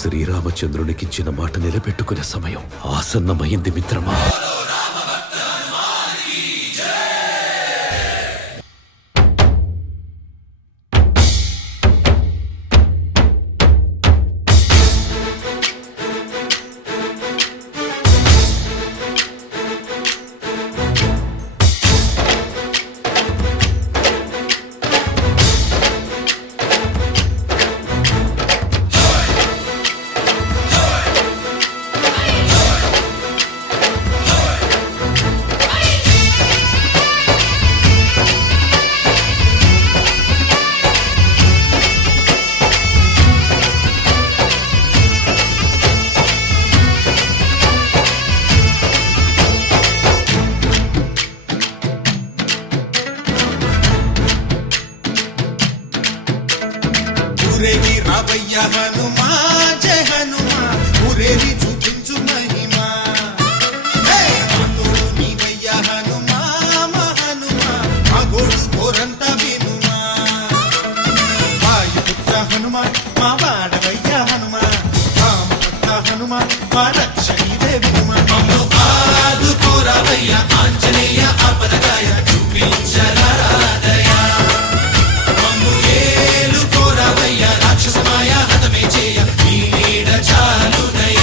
శ్రీరామచంద్రునికిచ్చిన మాట నిలబెట్టుకునే సమయం ఆసన్నమైంది మిత్రమా. ఊరేగి రావయ్య హనుమా, జయ హనుమా, ఊరేగి చూపించు మహిమా. తోడు నీవయ్య హనుమా, మా హనుమా, మా గోడు కోరంత వినుమా. వాయుపుత్ర హనుమా, మా వాడవయ్య హనుమా, రామపుత్ర హనుమా, మా రక్షణివే వినుమా. మమ్ము ఆదుకోరావయ్య ఆంజనేయ ఆపదగాయ, చూపించరాదయ. మమ్ము ఏలుకోరావయ్య రాక్షసమాయ, హతమే చేయ నీ నీడ చాలునయ్య.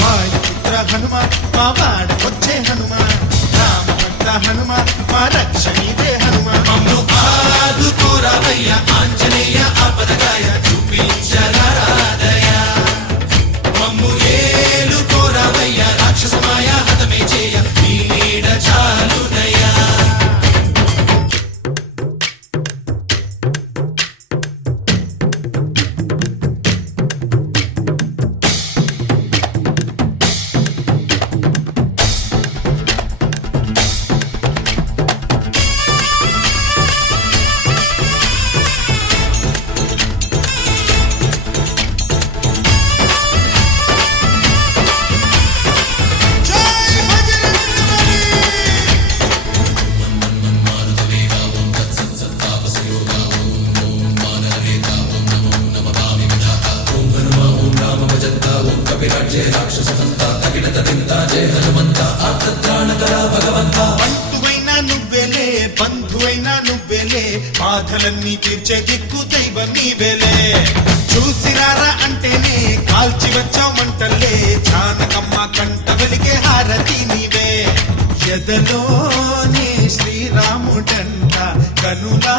వాయుపుత్ర హనుమా, మా వాడకొచ్చే హనుమా, రామభక్త హనుమా, మా రక్షణివే హనుమా. మమ్ము ఆదుకోరావయ్య ఆంజనేయ ఆపదగాయ, చూపించరాదయ. మమ్ము ఏలుకోరావయ్య రాక్షసమాయ, హతమే చేయ నీ నీడ చాలునయ్య. బంధువైనా నువ్వెలే, బంధువైనా నువ్వెలే, బాధలన్నీ తీర్చే దిక్కు దైవం నీవెలే. చూసిరారా అంటేనే కాల్చి వచ్చావు మంటల్లే, జానకమ్మ కంట వెలిగే హారతి నీవే. ఎదలోనే శ్రీరాముడంట, కనులా